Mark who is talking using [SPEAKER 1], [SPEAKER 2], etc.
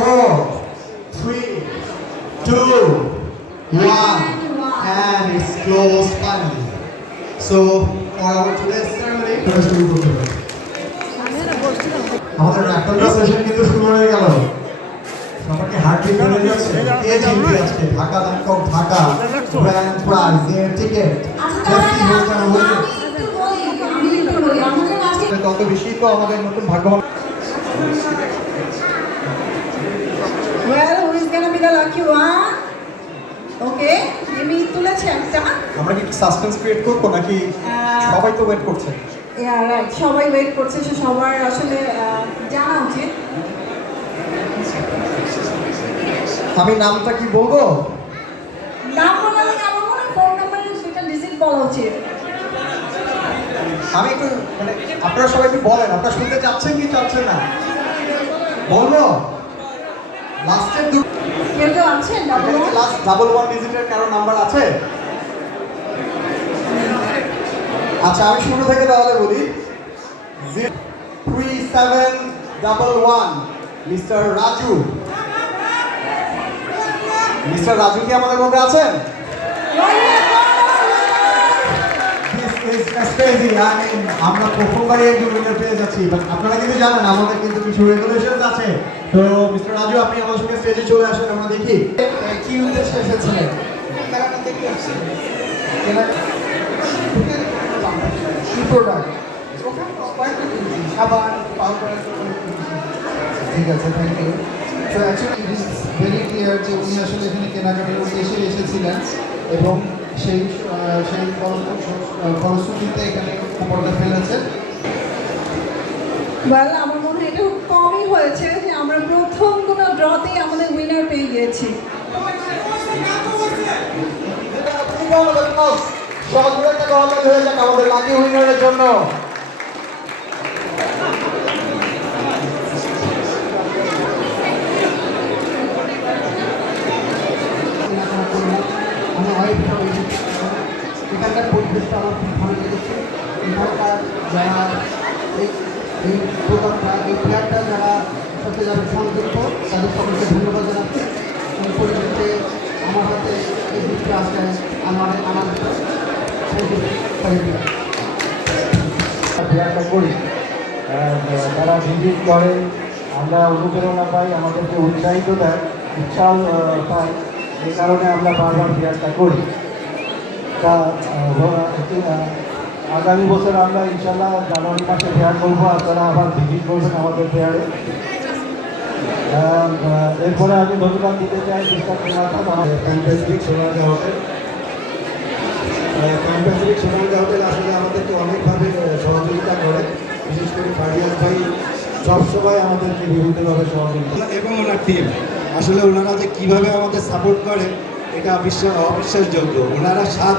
[SPEAKER 1] four, three, two, one, and it's closed finally. So for our today's ceremony, আমরা শুরু করতে পারি। আমাদের এখনকার সেশন কিন্তু শুরু হয়ে গেল। সবাইকে বেড়ে যাচ্ছে। কে জিতবে আজকে Dhaka Bangkok Dhaka. Grand prize এর টিকিট
[SPEAKER 2] একটু একটু
[SPEAKER 1] তত বেশি তো আমাদের নতুন ভাগ্যবান
[SPEAKER 2] Well, who is gonna be the lucky one? Okay, Jimmy তুলেছে একটা
[SPEAKER 1] আমরা কি সাসপেন্স ক্রিয়েট করব নাকি
[SPEAKER 2] আহ,
[SPEAKER 1] সবাই তো ওয়েট করছে?
[SPEAKER 2] Yeah, right. সবাই ওয়েট করছে সে সবার আসলে আহ, জানা উচিত।
[SPEAKER 1] আমি নামটা কি বলব?
[SPEAKER 2] নাম বলা লাগে আমার মনে হয় ফোন নাম্বারের সেটা ডিজিট বলা উচিত।
[SPEAKER 1] আমি একটু মানে আপনারা সবাই একটু বলেন আপনারা শুনতে চাচ্ছেন কি চাচ্ছেন না? বলব? লাস্টের দু
[SPEAKER 2] কেউ কেউ আছেন double one
[SPEAKER 1] last double one ডিজিটের কারও নাম্বার আছে? আচ্ছা আমি শুরু থেকে তাহলে বলি। Three seven double one mister Raju. Mister Raju কি আমাদের মধ্যে আছেন? Mean, আমরা প্রথমবারই একজন উইনার পেয়ে যাচ্ছি আপনারা কিন্তু জানেন আমাদের কিন্তু কিছু রেগুলেশনস আছে। তো মিস্টার রাজু আপনি আমাদের সঙ্গে স্টেজে চলে আসেন আমরা দেখি। কি উদ্দেশ্যে এসেছিলেন
[SPEAKER 3] ঠিক আছে থ্যাংক ইউ তো অ্যাকচুয়ালি ভেরি ক্লিয়ার যে উনি আসলে এখানে কেনাকাটার উদ্দেশ্যে এসেছিলেন এবং সেই সেই ফলশ্রুতিতে এখানে পর্দা ফেলেছেন
[SPEAKER 2] ওয়েল আমার মনে হয় এটা কমই হয়েছে যে আমরা প্রথম কোনো ড্রতেই আমাদের উইনার পেয়ে গিয়েছি।
[SPEAKER 1] একটা গরমেল হয়ে যাক আমাদের লাকি উইনারের জন্য
[SPEAKER 3] আমার এই এই যারা যারা তাদের ধন্যবাদ আমার এই আমার
[SPEAKER 4] করি তারা ভিজিট করে আমরা অনুপ্রেরণা পাই আমাদেরকে উৎসাহিত দেয় উৎসাহ পাই এই কারণে আমরা বারবার বিয়ারটা করি তা আহ, ভ- একটু, আহ, আগামী বছর আমরা ইনশাল্লাহ জানুয়ারি মাসে ফেয়ার করব আপনারা আবার ভিজিট করবেন আমাদের ফেয়ারে এরপরে আমি ধন্যবাদ দিতে চাই মিস্টার কুমার আমার
[SPEAKER 5] fantastic Sonargaon hotel fantastic Sonargaon hotel আসলে আমাদেরকে অনেকভাবে সহযোগিতা করে। বিশেষ করে ফারিয়াজ ভাই সবসময় আমাদেরকে বিভিন্নভাবে সহযোগিতা এবং ওনার টিম আসলে ওনারা যে কীভাবে আমাদের সাপোর্ট করে এটা বিশ্বাস অবিশ্বাসযোগ্য। ওনারা সাত